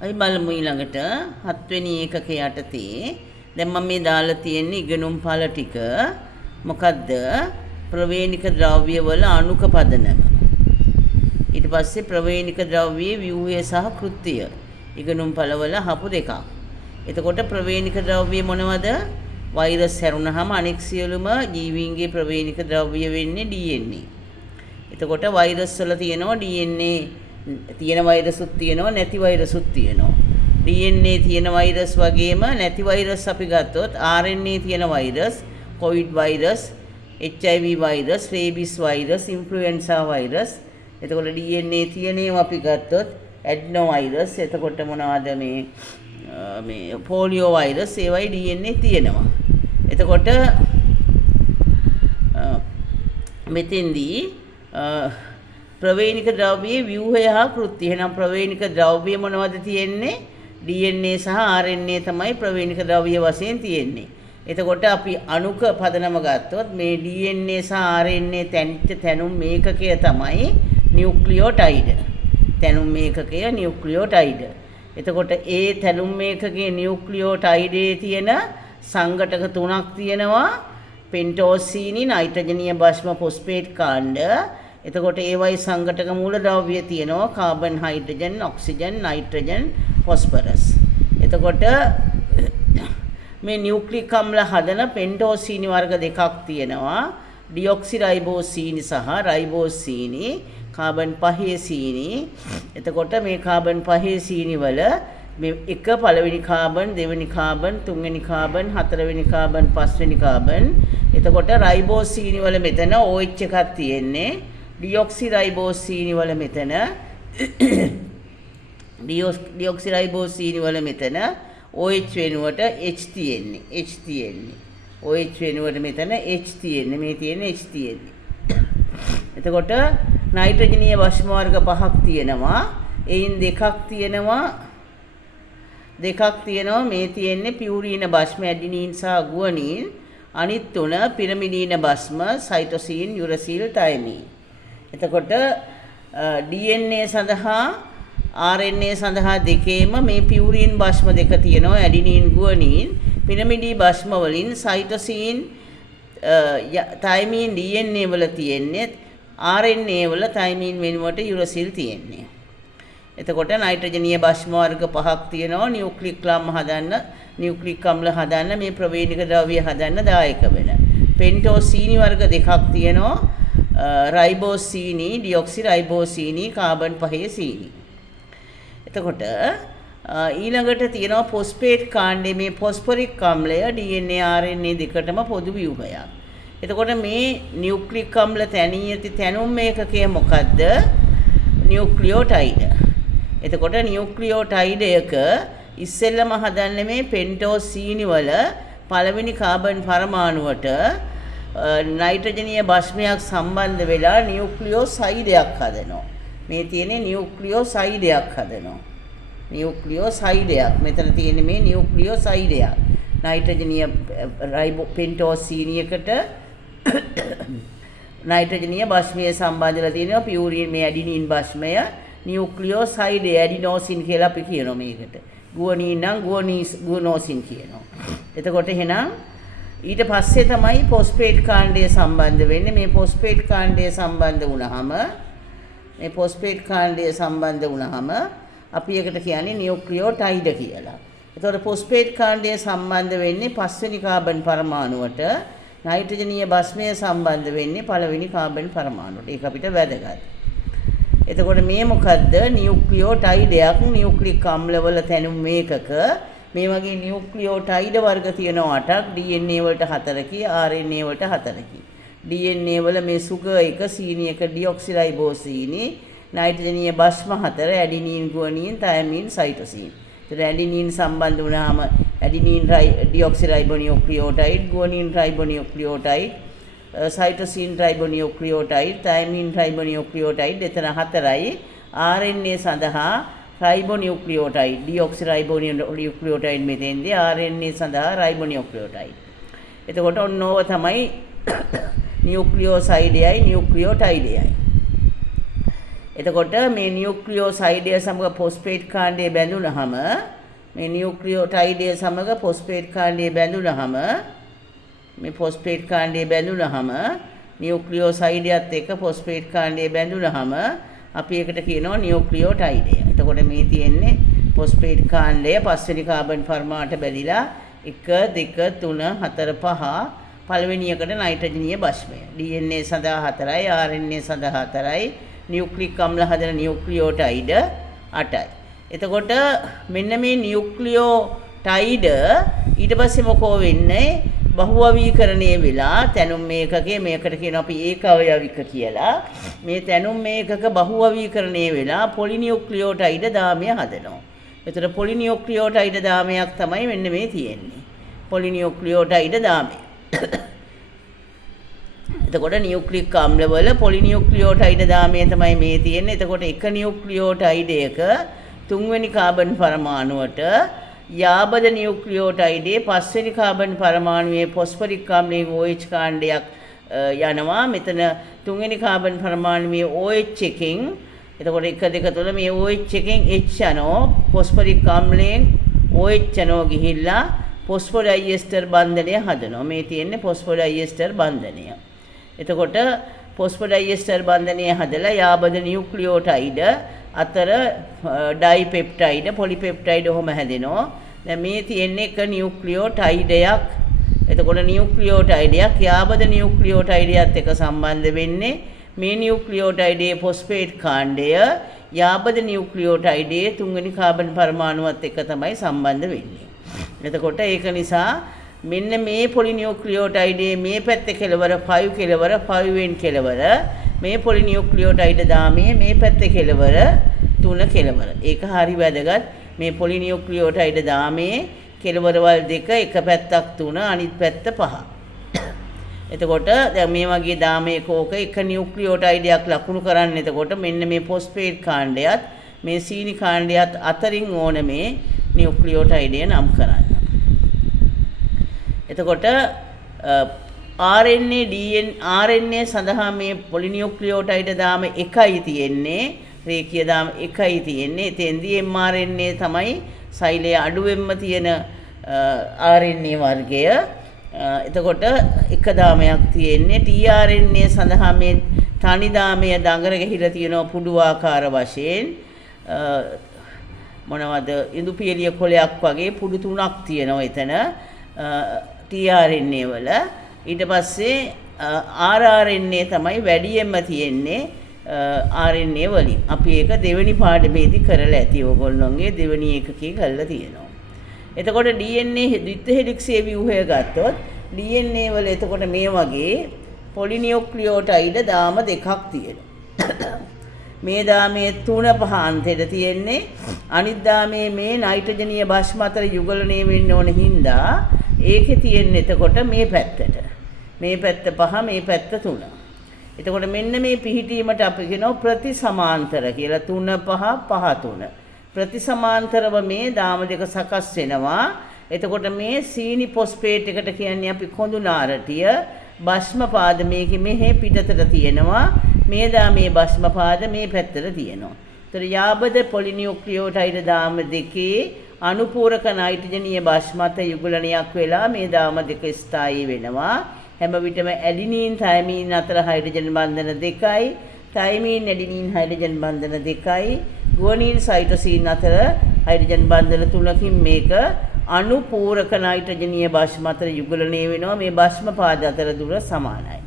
අපි බලමු ඊළඟට 7 වෙනි ඒකකයේ යටතේ දැන් මම මේ දාලා තියෙන්නේ ඉගෙනුම් ඵල ටික. මොකද්ද? ප්‍රවේණික ද්‍රව්‍ය වල අණුක පදනම. ඊට පස්සේ ප්‍රවේණික ද්‍රව්‍යයේ ව්‍යුහය සහ කෘත්‍යය. ඉගෙනුම් ඵල වල හපු දෙකක්. එතකොට ප්‍රවේණික ද්‍රව්‍ය මොනවද? වෛරස් හැරුණාම අනෙක් සියලුම ජීවීන්ගේ ප්‍රවේණික ද්‍රව්‍ය වෙන්නේ DNA. එතකොට වෛරස් වල තියෙනවා DNA තියෙන වෛරසුත් තියෙනවා නැති වෛරසුත් තියෙනවා. DNA තියෙන වෛරස් වගේම නැති වෛරස් අපි ගත්තොත් RNA තියෙන වෛරස්, COVID වෛරස්, HIV වෛරස්, රේබිස් වෛරස්, ඉන්ෆ්ලුවෙන්සා වෛරස්. එතකොට DNA තියෙන ඒවා අපි ගත්තොත් ඇඩ්නෝ වෛරස්, එතකොට මොනවද මේ පෝලියෝ වෛරස්, ඒවයි DNA තියෙනවා. එතකොට මෙතෙන්දී ප්‍රවේණික ද්‍රව්‍යයේ ව්‍යුහය හා කෘත්‍ය. එහෙනම් ප්‍රවේණික ද්‍රව්‍ය මොනවද තියෙන්නේ? DNA සහ RNA තමයි ප්‍රවේණික ද්‍රව්‍ය වශයෙන් තියෙන්නේ. එතකොට අපි අණුක පදනම ගත්තොත් මේ DNA සහ RNA තැනිච්ච තැනුම් මේකකය තමයි නියුක්ලියෝටයිඩ්. තැනුම් මේකකය නියුක්ලියෝටයිඩ්. එතකොට ඒ තැනුම් මේකකයේ නියුක්ලියෝටයිඩේ තියෙන සංඝටක තුනක් තියෙනවා. පෙන්ටෝසීනි, නයිට්‍රජනීය භස්ම, ෆොස්ෆේට් කාණ්ඩ. එතකොට ඒවයි සංඝටක මූලද්‍රව්‍ය තියෙනවා carbon, hydrogen, oxygen, nitrogen, phosphorus. එතකොට මේ නියුක්ලික් අම්ල හදන පෙන්ටෝසීනි වර්ග දෙකක් තියෙනවා. ඩියොක්සිරයිබෝසීනි සහ රයිබෝසීනි, කාබන් 5 සීනි. එතකොට මේ කාබන් 5 සීනි වල මේ එක පළවෙනි කාබන්, දෙවෙනි කාබන්, තුන්වෙනි කාබන්, හතරවෙනි කාබන්, පස්වෙනි කාබන්. එතකොට රයිබෝසීනි වල මෙතන OH එකක් තියෙන්නේ. ඩියොක්සිරයිබෝසීනි වල මෙතන ඩියොක්සිරයිබෝසීනි වල මෙතන OH වෙනුවට H තියෙන්නේ. H තියෙන්නේ. OH වෙනුවට මෙතන H තියෙන්නේ. මේ තියෙන්නේ H තියෙන්නේ. එතකොට නයිට්‍රජනීය භස්ම වර්ග 5ක් තියෙනවා. එයින් දෙකක් තියෙනවා මේ තියෙන්නේ පියුරීන භස්ම, ඇඩිනීන් සහ ගුවනීන්. අනිත් තුන පිරමිඩීන භස්ම, සයිටොසීන්, යුරසිල්, තයමීන්. එතකොට DNA සඳහා RNA සඳහා දෙකේම මේ පියුරීන් භස්ම දෙක තියෙනවා, ඇඩිනීන්, ගුවනීන්. පිරමිඩී භස්ම වලින් සයිටොසීන්, තයමීන් DNA වල තියෙන්නේ, RNA වල තයමීන් වෙනුවට යුරසිල් තියෙන්නේ. එතකොට නයිට්‍රජනීය භස්ම වර්ග 5ක් තියෙනවා නියුක්ලික් අම්ල හදන්න මේ ප්‍රවේණික ද්‍රව්‍ය හදන්න දායක වෙන. පෙන්ටෝසීනි වර්ග දෙකක් තියෙනවා, රයිබෝසීනි, ඩියොක්සිරයිබෝසීනි, කාබන් 5 සීනි. එතකොට ඊළඟට තියෙනවා ෆොස්ෆේට් කාණ්ඩයේ මේ ෆොස්ෆොරික් අම්ලය DNA RNA දෙකටම පොදු ව්‍යුහයක්. එතකොට මේ නියුක්ලික් අම්ල තැනී ඇති තැනුම් මේකකය මොකද්ද? නියුක්ලියෝටයිඩ්. එතකොට නියුක්ලියෝටයිඩ් එක ඉස්සෙල්ලම හදන්නේ මේ පෙන්ටෝසීනි වල පළවෙනි කාබන් පරමාණුවට නයිට්‍රජනීය භස්මයක් සම්බන්ධ වෙලා නියුක්ලියෝසයිඩයක් හදනවා. මේ තියෙන්නේ නියුක්ලියෝසයිඩයක් හදනවා. නියුක්ලියෝසයිඩයක්. මෙතන තියෙන්නේ මේ නියුක්ලියෝසයිඩයක්. නයිට්‍රජනීය පෙන්ටෝසීනියකට නයිට්‍රජනීය භස්මය සම්බන්ධලා තියෙනවා පියුරින් මේ ඇඩිනීන් භස්මය. නියුක්ලියෝසයිඩ් ඇඩිනෝසින් කියලා අපි කියනවා මේකට. ගුවනීන් නම් ගුවනෝසින් කියනවා. එතකොට එහෙනම් ඊට පස්සේ තමයි ෆොස්ෆේට් කාණ්ඩය සම්බන්ධ වෙන්නේ. මේ ෆොස්ෆේට් කාණ්ඩය සම්බන්ධ වුණාම අපි එකට කියන්නේ නියුක්ලියෝටයිඩ් කියලා. එතකොට ෆොස්ෆේට් කාණ්ඩය සම්බන්ධ වෙන්නේ පස්වෙනි කාබන් පරමාණුවට, නයිට්‍රජනීය භස්මය සම්බන්ධ වෙන්නේ පළවෙනි කාබන් පරමාණුවට. ඒක අපිට වැදගත්. එතකොට මේ මොකද්ද? නියුක්ලියෝටයිඩයක්, නියුක්ලික් අම්ලවල තැනුම් මේකක. මේ වගේ නියුක්ලියෝටයිඩ වර්ග තියෙනවා 8ක්. DNA වලට 4කි, RNA වලට 4කි. DNA වල මේ සුගර් එක, සීනි එක, ඩියොක්සිරයිබෝසීනි, නයිට්‍රජනීය භස්ම 4, ඇඩිනීන්, ගුවනීන්, තයමීන්, සයිටොසීන්. ඒතර ඇඩිනීන් සම්බන්ධ වුණාම ඇඩිනීන් ඩියොක්සිරයිබෝනියුක්ලියෝටයිඩ්, ගුවනීන් රයිබෝනියුක්ලියෝටයිඩ්, සයිටොසීන් රයිබෝනියුක්ලියෝටයිඩ්, තයමීන් රයිබෝනියුක්ලියෝටයිඩ්. එතන 4යි. RNA සඳහා රයිබෝනියුක්ලියෝටයිඩ්, ඩියොක්සිරයිබෝනියුක්ලියෝටයිඩ් මෙතෙන්දී, RNA සඳහා රයිබෝනියුක්ලියෝටයිඩ්. එතකොට ඔන්න ඕව තමයි නියුක්ලියෝසයිඩයයි නියුක්ලියෝටයිඩයයි. එතකොට මේ නියුක්ලියෝසයිඩය සමග ෆොස්ෆේට් කාණ්ඩය බැඳුනහම මේ නියුක්ලියෝටයිඩය සමග ෆොස්ෆේට් කාණ්ඩය බැඳුනහම මේ ෆොස්ෆේට් කාණ්ඩය බැඳුනහම නියුක්ලියෝසයිඩයත් එක්ක ෆොස්ෆේට් කාණ්ඩය බැඳුනහම අපි ඒකට කියනවා නියුක්ලියෝටයිඩය. එතකොට මේ තියෙන්නේ ෆොස්ෆේට් කාණ්ඩය පස්වෙනි කාබන් පරමාණුට බැඳිලා 1 2 3 4 5 පළවෙනි එකට නයිට්‍රජනීය භස්මය. DNA සඳහා 4යි RNA සඳහා 4යි නියුක්ලික් අම්ල හදන නියුක්ලියෝටයිඩ 8යි. එතකොට මෙන්න මේ නියුක්ලියෝටයිඩ ඊට පස්සේ මොකෝ වෙන්නේ බහුවවීකරණය වෙලා තැනුම් මේකකේ මේකට කියනවා අපි ඒකවයවික කියලා. මේ තැනුම් මේකක බහුවවීකරණය වෙලා පොලිනියුක්ලියෝටයිඩ දාමය හදනවා. එතකොට පොලිනියුක්ලියෝටයිඩ දාමයක් තමයි මෙන්න මේ තියෙන්නේ. පොලිනියුක්ලියෝටයිඩ දාමය. එතකොට නියුක්ලික් අම්ලවල පොලිනියුක්ලියෝටයිඩ දාමය තමයි මේ තියෙන්නේ. එතකොට එක නියුක්ලියෝටයිඩයක තුන්වෙනි කාබන් පරමාණුවට යාබද නියුක්ලියෝටයිඩේ පස්වෙනි කාබන් පරමාණුවේ ෆොස්ෆරික් ආම්ලයෙන් OH කාණ්ඩයක් යනවා. මෙතන තුන්වෙනි කාබන් පරමාණුවේ OH එකෙන් එතකොට 1 2 3 මේ OH එකෙන් H යනවා. ෆොස්ෆරික් ආම්ලයෙන් OH යනවා ගිහිල්ලා ෆොස්ෆොඩයිඑස්ටර් බන්ධනය හදනවා. මේ තියෙන්නේ ෆොස්ෆොඩයිඑස්ටර් බන්ධනය. එතකොට ෆොස්ෆොඩයිඑස්ටර් බන්ධනය හදලා යාබද නියුක්ලියෝටයිඩ අතර ඩයිපෙප්ටයිඩ පොලිපෙප්ටයිඩ ඔහොම හැදෙනවා. දැන් මේ තියෙන්නේ එක නියුක්ලියෝටයිඩයක්. එතකොට නියුක්ලියෝටයිඩයක් යාබද නියුක්ලියෝටයිඩයත් එක්ක සම්බන්ධ වෙන්නේ මේ නියුක්ලියෝටයිඩයේ ෆොස්ෆේට් කාණ්ඩය යාබද නියුක්ලියෝටයිඩයේ තුන්වෙනි කාබන් පරමාණුවත් එක්ක තමයි සම්බන්ධ වෙන්නේ. එතකොට ඒක නිසා මෙන්න මේ පොලිනියුක්ලියෝටයිඩයේ මේ පැත්තේ කෙලවර 5 කෙලවර 5 වෙන් කෙලවර මේ පොලිනියුක්ලියෝටයිඩ දාමයේ මේ පැත්තේ කෙලවර 3 කෙලවර. ඒක හරි වැදගත්. මේ පොලිනියුක්ලියෝටයිඩ දාමයේ කෙලවරවල් දෙක එක පැත්තක් 3 අනිත් පැත්ත 5. එතකොට දැන් මේ වගේ දාමයේ කෝක එක නියුක්ලියෝටයිඩයක් ලකුණු කරන්න. එතකොට මෙන්න මේ ෆොස්ෆේට් කාණ්ඩයත් මේ සීනි කාණ්ඩයත් අතරින් ඕන මේ නියුක්ලියෝටයිඩය නම් කරන්න. එතකොට RNA සඳහා මේ පොලිනියුක්ලියෝටයිඩ දාම එකයි තියෙන්නේ. රේඛීය දාම එකයි තියෙන්නේ. එතෙන්දී mRNA තමයි සෛලයේ අඩුවෙන්ම තියෙන RNA වර්ගය. එතකොට එක දාමයක් තියෙන්නේ. tRNA සඳහා මේ තනි දාමය දඟර ගහිලා තියෙනවා පුඩු ආකාර වශයෙන්. මොනවද ඉඳු පියලිය කොලයක් වගේ පුඩු තුනක් තියෙනවා එතන tRNA වල. ඊට පස්සේ rRNA තමයි වැඩියෙන්ම තියෙන්නේ RNA වලින්. අපි ඒක දෙවෙනි පාඩමේදී කරලා ඇති. ඕගොල්ලෝගේ දෙවෙනි එකකේ කරලා තියෙනවා. එතකොට DNA ද්විත්ව හෙලික්සයේ ව්‍යුහය ගත්තොත් DNA වල එතකොට මේ වගේ පොලිනියුක්ලියෝටයිඩ දාම දෙකක් තියෙනවා. මේ දාමයේ 3 5 අන්තෙද තියෙන්නේ. අනිත් දාමයේ මේ නයිට්‍රජනීය භස්ම අතර යුගලණය වෙන්න ඕන හින්දා ඒකේ තියෙන්නේ එතකොට මේ පැත්තට. මේ පැත්ත 5 මේ පැත්ත 3. එතකොට මෙන්න මේ පිහිටීමට අපි කියනවා ප්‍රතිසමාන්තර කියලා. 3 5 5 3. ප්‍රතිසමාන්තරව මේ දාම දෙක සකස් වෙනවා. එතකොට මේ සීනි ෆොස්ෆේට් එකට කියන්නේ අපි කොඳු නාරටිය භස්ම පාද මේකේ මෙහෙ පිටතට තියෙනවා. මේ දාමේ භස්ම පාද මේ පැත්තට තියෙනවා. ඒතර යාබද පොලිනියුක්ලියෝටයිඩ දාම දෙකේ අනුපූරක නයිට්‍රජනීය භස්මත යුගලණයක් වෙලා මේ දාම දෙක ස්ථායී වෙනවා. හැම විටම ඇඩිනීන් තයමීන් අතර හයිඩ්‍රජන් බන්ධන 2යි. තයමීන් ඇඩිනීන් හයිඩ්‍රජන් බන්ධන 2යි. ගුවනින් සයිටෝසින් අතර හයිඩ්‍රජන් බන්ධන 3කින් මේක අනුපූරක නයිට්‍රජනීය භස්ම අතර යුගලණය වෙනවා. මේ භස්ම පාද අතර දුර සමානයි.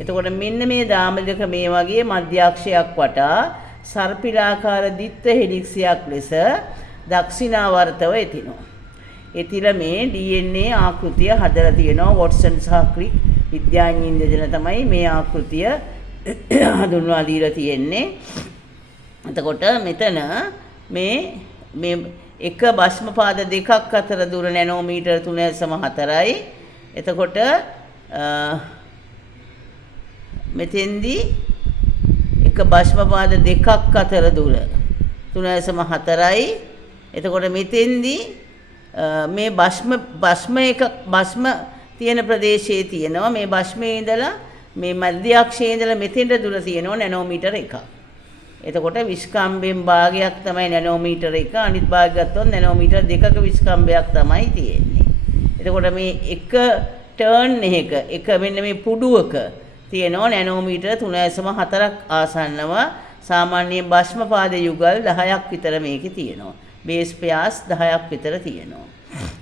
එතකොට මෙන්න මේ දාම දෙක මේ වගේ මධ්‍යක්ෂයක් වටා සර්පිලාකාර ද්විත්ව හෙලික්සයක් ලෙස දක්ෂිනාවර්තව එතිනවා. එතිල මේ DNA ආකෘතිය හදලා තියෙනවා. වොට්සන් සහ ක්‍රික් විද්‍යාඥයින් දෙදෙනා තමයි මේ ආකෘතිය හඳුන්වා දීලා තියෙන්නේ. එතකොට මෙතන මේ එක භස්ම පාද දෙකක් අතර දුර නැනෝමීටර් 3.4යි. එතකොට මෙතෙන්දී එක භස්ම පාද දෙකක් අතර දුර 3.4යි. එතකොට මෙතෙන්දී මේ භස්ම තියෙන ප්‍රදේශයේ තියෙනවා. මේ භස්මයේ ඉඳලා මේ මධ්‍යක්ෂයේ ඉඳලා මෙතෙන්ට දුර තියෙනවා නැනෝමීටර් 1. එතකොට විස්කම්බෙන් භාගයක් තමයි නැනෝමීටර 1 අනිත් භාගය ගත්තොත් නැනෝමීටර 2ක විස්කම්බයක් තමයි තියෙන්නේ. එතකොට මේ එක ටර්න් එක මෙන්න මේ පුඩුවක තියෙනවා නැනෝමීටර 3.4ක් ආසන්නව සාමාන්‍යයෙන් භස්ම පාද යුගල් 10ක් විතර මේකේ තියෙනවා. බේස් පෙයාස් 10ක් විතර තියෙනවා.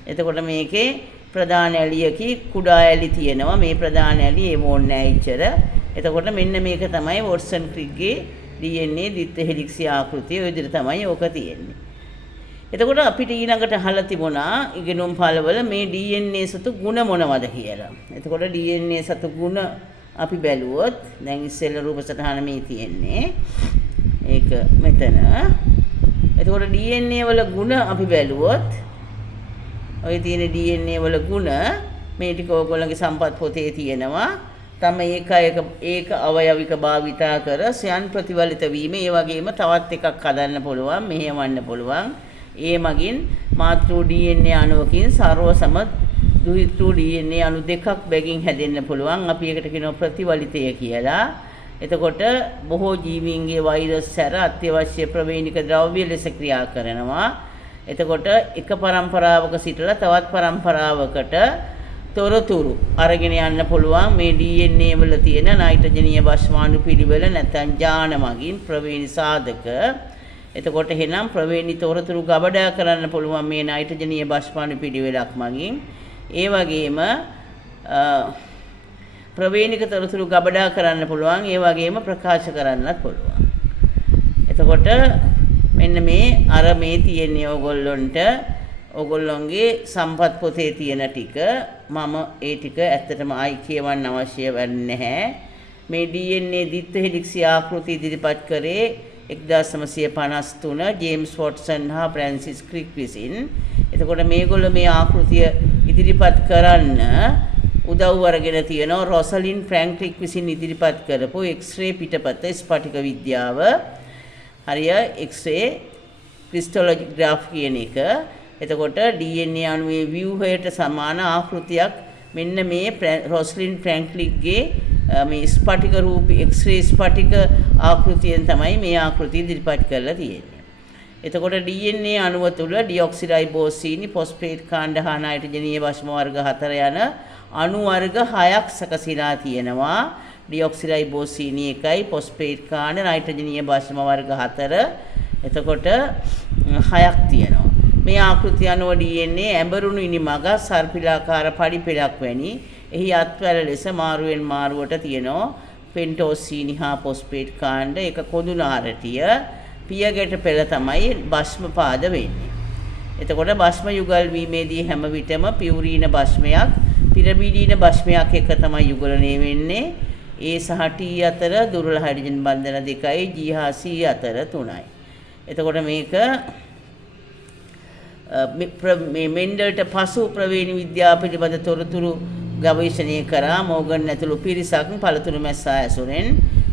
එතකොට මේකේ ප්‍රධාන ඇලියකි කුඩා ඇලි තියෙනවා. මේ ප්‍රධාන ඇලි ඒ ඕනේ නැහැ ඉච්චර. එතකොට මෙන්න මේක තමයි වොට්සන් ක්‍රික්ගේ DNA ද්විත්ව හෙලික්සි ආකෘතිය. ඔය විදිහට තමයි ඕක තියෙන්නේ. එතකොට අපිට ඊළඟට අහලා තිබුණා ඉගෙනුම් පළවල මේ DNA සතු ගුණ මොනවද කියලා. එතකොට DNA සතු ගුණ අපි බැලුවොත් දැන් ඉස්සෙල්ලා රූප සටහන මේ තියෙන්නේ. ඒක මෙතන. එතකොට DNA වල ගුණ අපි බැලුවොත් ඔය තියෙන DNA වල ගුණ මේ ටික ඕගොල්ලන්ගේ සම්පත් පොතේ තියෙනවා. තම ඒක අවයවික භාවිතා කර ස්වයන් ප්‍රතිවලිත වීම ඒ වගේම තවත් එකක් හදන්න පුළුවන් මෙහෙවන්න පුළුවන්. ඒ මගින් මාතෘ DNA අණුවකින් සර්ව සම ද්විත්ව DNA අණු දෙකක් බැගින් හැදෙන්න පුළුවන්. අපි ඒකට කියනවා ප්‍රතිවලිතය කියලා. එතකොට බොහෝ ජීවීන්ගේ වෛරස් සැර අත්‍යවශ්‍ය ප්‍රවේණික ද්‍රව්‍ය ලෙස ක්‍රියා කරනවා. එතකොට එක පරම්පරාවක සිටලා තවත් පරම්පරාවකට තොරතුරු අරගෙන යන්න පුළුවන් මේ DNA වල තියෙන නයිට්‍රජනීය භස්මාණු පිළිවෙල නැත්නම් ජාන මගින් ප්‍රවේණි සාධක. එතකොට එහෙනම් ප්‍රවේණි තොරතුරු ගබඩා කරන්න පුළුවන් මේ නයිට්‍රජනීය භස්මාණු පිළිවෙලක් මගින්. ඒ වගේම ප්‍රවේණික තොරතුරු ගබඩා කරන්න පුළුවන්. ඒ වගේම ප්‍රකාශ කරන්නත් පුළුවන්. එතකොට මෙන්න මේ තියෙන්නේ ඕගොල්ලොන්ගේ සම්පත් පොතේ තියෙන ටික. මම ඒ ටික ඇත්තටම ආයි කියවන්න අවශ්‍ය වෙන්නේ නැහැ. මේ DNA ද්විත්ව හෙලික්සි ආකෘති ඉදිරිපත් කරේ 1953 ජේම්ස් වොට්සන් හා ෆ්‍රැන්සිස් ක්‍රික් විසින්. එතකොට මේගොල්ලෝ මේ ආකෘතිය ඉදිරිපත් කරන්න උදව් අරගෙන තියෙනවා රොසලින් ෆ්‍රැන්ක්ලික් විසින් ඉදිරිපත් කරපු X-ray පිටපත ස්පටික විද්‍යාව. හරිය X-ray ක්‍රිස්ටොලොජි ග්‍රාෆ් කියන එක. එතකොට DNA අණුවේ ව්‍යුහයට සමාන ආකෘතියක් මෙන්න මේ රොසලින් ෆ්‍රැන්ක්ලික්ගේ මේ ස්පටික රූපී X-ray ස්පටික ආකෘතියෙන් තමයි මේ ආකෘතිය ඉදිරිපත් කරලා තියෙන්නේ. එතකොට DNA අණුව තුල ඩියොක්සිරයිබෝසීනි ෆොස්ෆේට් කාණ්ඩ හා නයිට්‍රජනීය භස්ම වර්ග 4 යන අණු වර්ග 6ක් සැකසීලා තියෙනවා. ඩියොක්සිරයිබෝසීනි 1යි ෆොස්ෆේට් කාණ්ඩ නයිට්‍රජනීය භස්ම වර්ග 4. එතකොට 6ක් තියෙනවා. මේ ආකෘතිය අනුව DNA ඇඹරුණු ඉනිමග සර්පිලාකාර පඩිපෙළක් වැනි එහි අත්වැල ලෙස මාරුවෙන් මාරුවට තියෙනවා පෙන්ටෝසීනි හා ෆොස්ෆේට් කාණ්ඩ එක කොඳුනාරටිය පියගැට පෙළ තමයි භස්ම පාද වෙන්නේ. එතකොට භස්ම යුගල් වීමේදී හැම විටම පියුරීන භස්මයක් පිරමිඩීන භස්මයක් එක තමයි යුගලණය වෙන්නේ. A සහ T අතර දුර්වල හයිඩ්‍රජන් බන්ධන 2යි G හා C අතර 3යි. එතකොට මේක මේ මෙන්ඩල්ට පසු ප්‍රවේණි විද්‍යාව පිළිබඳ තොරතුරු ගවේෂණය කරා මෝගන් ඇතුළු පිරිසක් පළතුරු මැස්සා ඇසුරෙන්.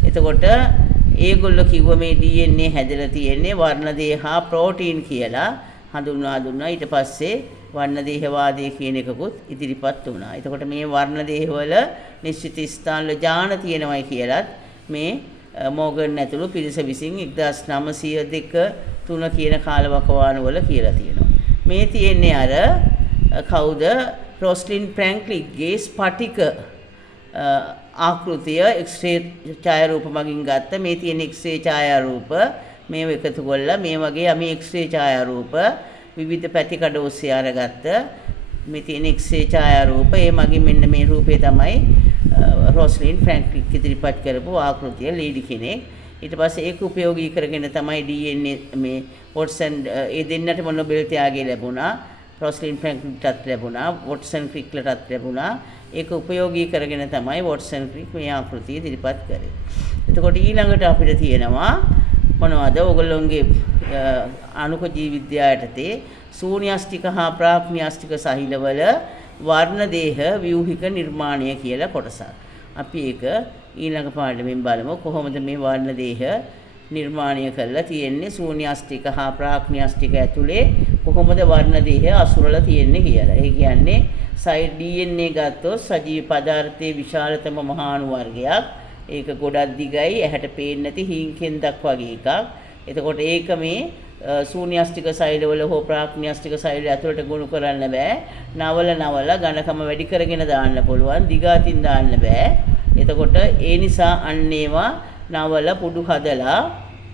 එතකොට ඒගොල්ලෝ කිව්ව මේ DNA හැදලා තියෙන්නේ වර්ණදේහ හා ප්‍රෝටීන් කියලා හඳුන්වා දුන්නා. ඊට පස්සේ වර්ණදේහවාදය කියන එකකුත් ඉදිරිපත් වුණා. එතකොට මේ වර්ණදේහවල නිශ්චිත ස්ථානවල ජාන තියෙනවයි කියලත් මේ මෝගන් ඇතුළු පිරිස විසින් 1902-3 කියන කාලවකවානු වල කියලා තියෙනවා. මේ තියෙන්නේ අර කවුද රොස්ලින් ෆ්‍රැන්ක්ලික්ගේ ස්පටික ආකෘතිය X-ray ඡායාරූප මගින් ගත්ත. මේ තියෙන X-ray ඡායාරූප මේව එකතු කරලා මේ වගේ අපි X-ray ඡායාරූප විවිධ පැතිකඩ ඔස්සේ අරගත්ත. මේ තියෙන X-ray ඡායාරූප ඒ මගින් මෙන්න මේ රූපේ තමයි රොස්ලින් ෆ්‍රැන්ක්ලික් ඉදිරිපත් කරපු ආකෘතිය ලීඩි කෙනෙක්. ඊට පස්සේ ඒක උපයෝගී කරගෙන තමයි DNA මේ වොට්සන් ඒ දෙන්නටම නොබෙල් ත්‍යාගය ලැබුණා. රොස්ලින් ෆ්‍රැන්ක්ලික්ටත් ලැබුණා. වොට්සන් ක්‍රික්ලටත් ලැබුණා. ඒක උපයෝගී කරගෙන තමයි වොට්සන් ක්‍රික් මේ ආකෘතිය ඉදිරිපත් කරේ. එතකොට ඊළඟට අපිට තියෙනවා මොනවද? ඕගොල්ලෝගේ අණුක ජීව විද්‍යාවයටතේ ශූන්‍යාස්තික හා ප්‍රාග්න්‍යාස්තික සහිලවල වර්ණදේහ ව්‍යුහික නිර්මාණය කියලා කොටසක්. අපි ඒක ඊළඟ පාඩමෙන් බලමු කොහොමද මේ වර්ණදේහ නිර්මාණය කරලා තියෙන්නේ ශූන්‍යාස්තික හා ප්‍රාග්න්‍යාස්තික ඇතුලේ කොහොමද වර්ණදේහ අසුරලා තියෙන්නේ කියලා. ඒ කියන්නේ DNA ගත්තොත් සජීව පදාර්ථයේ විශාලතම මහාණු වර්ගයක් ඒක ගොඩක් දිගයි, ඇහැට පේන්නේ නැති හිංකෙන්දක් වගේ එකක්. එතකොට ඒක මේ ශූන්‍යෂ්ටික සෛලවල හෝ ප්‍රාග්න්‍යෂ්ටික සෛල ඇතුළට ගොනු කරන්න බෑ. නවල ඝනකම වැඩි කරගෙන දාන්න පුළුවන්. දිගාතින් දාන්න බෑ. එතකොට ඒ නිසා අන්න ඒවා නවල පුඩු හදලා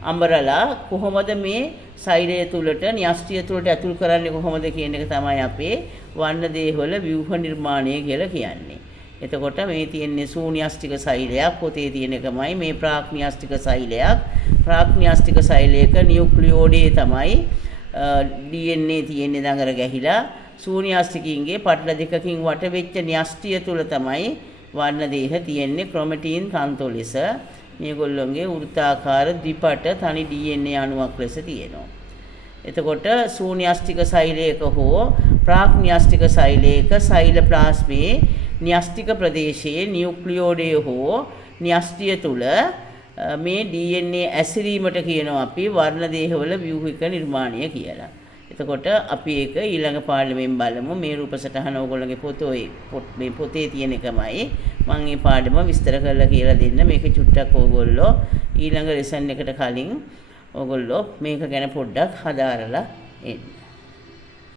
අඹරලා කොහොමද මේ සෛලය තුළට න්‍යෂ්ටිය තුළට ඇතුල් කරන්නේ කොහොමද කියන එක තමයි අපේ වර්ණ දේහවල ව්‍යුහ නිර්මාණය කියලා කියන්නේ. එතකොට මේ තියෙන්නේ ශූන්‍යෂ්ටික සෛලයක්, පොතේ තියෙන එකමයි මේ ප්‍රාග්න්‍යෂ්ටික සෛලයක්. ප්‍රාග්න්‍යෂ්ටික සෛලයක නියුක්ලියෝඩේ තමයි DNA තියෙන්නේ දඟර ගැහිලා. ශූන්‍යෂ්ටිකින්ගේ පටල දෙකකින් වට වෙච්ච න්‍යෂ්ටිය තුළ තමයි වර්ණ දේහ තියෙන්නේ ක්‍රොමැටින් තන්තු ලෙස. මේගොල්ලොන්ගේ වෘත්තාකාර ද්විපට තනි DNA අණුවක් ලෙස තියෙනවා. එතකොට ශූන්‍යෂ්ටික සෛලයක හෝ ප්‍රාග්න්‍යෂ්ටික සෛලයක සෛලප්ලාස්මේ න්‍යෂ්ටික ප්‍රදේශයේ නියුක්ලියෝඩය හෝ න්‍යෂ්ටිය තුල මේ DNA ඇසිරීමට කියනවා අපි වර්ණ දේහවල ව්‍යුහික නිර්මාණය කියලා. එතකොට අපි ඒක ඊළඟ පාඩමෙන් බලමු. මේ රූප සටහන ඕගොල්ලෝගේ මේ පොතේ තියෙන එකමයි. මම මේ පාඩම විස්තර කරලා කියලා දෙන්න. මේක චුට්ටක් ඕගොල්ලෝ ඊළඟ ලෙසන් එකට කලින් ඕගොල්ලෝ මේක ගැන පොඩ්ඩක් හදාරලා එන්න.